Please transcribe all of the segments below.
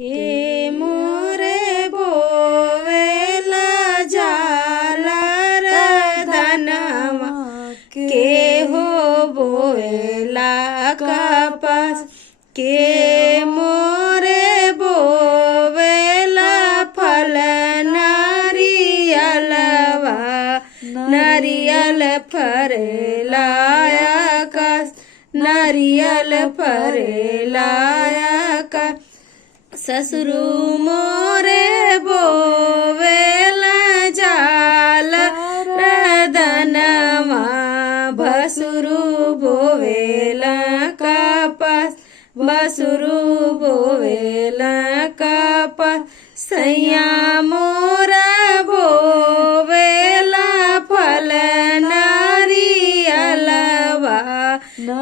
के मोरे बोवेला जाला रे धनवा के हो बोवेला कपास के मोरे बोवेला फल नारियलवा नारियल फरेला आकाश नारियल फरेला आकाश ससुरु मोरे बोवेला जाल रदनवा भसुरु बोवेला कपास भसुरु बोवेला कपास सैया मोरा बोवेला फल नारियलवा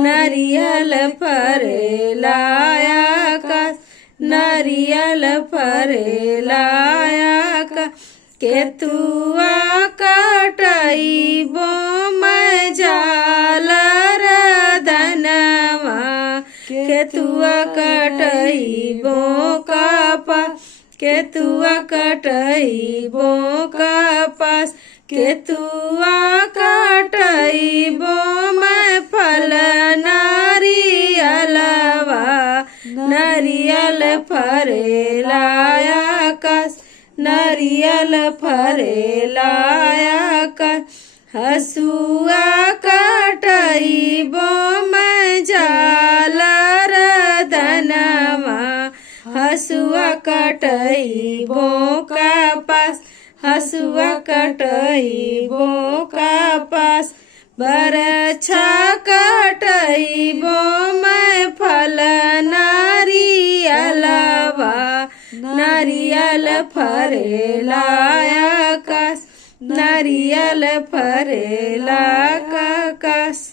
नारियल फरेला आकाश नारियल फरेला आकाश केतुआ कटइबो मजाल रदनवा केतुआ कटइबो कपास केतुआ कटइबो कपास केतुआ कटइबो मैं फल नारियलवा नारियल फरेला आकाश नारियल फरेला आकाश हसुआ कटइबो मैं जाल रदनवा हसुआ कटइबो कपास हसुआ कटइबो कपास बरछा कटइबो मैं फल नारियलवा नारियल फरेला आकाश नारियल फरेला आकाश।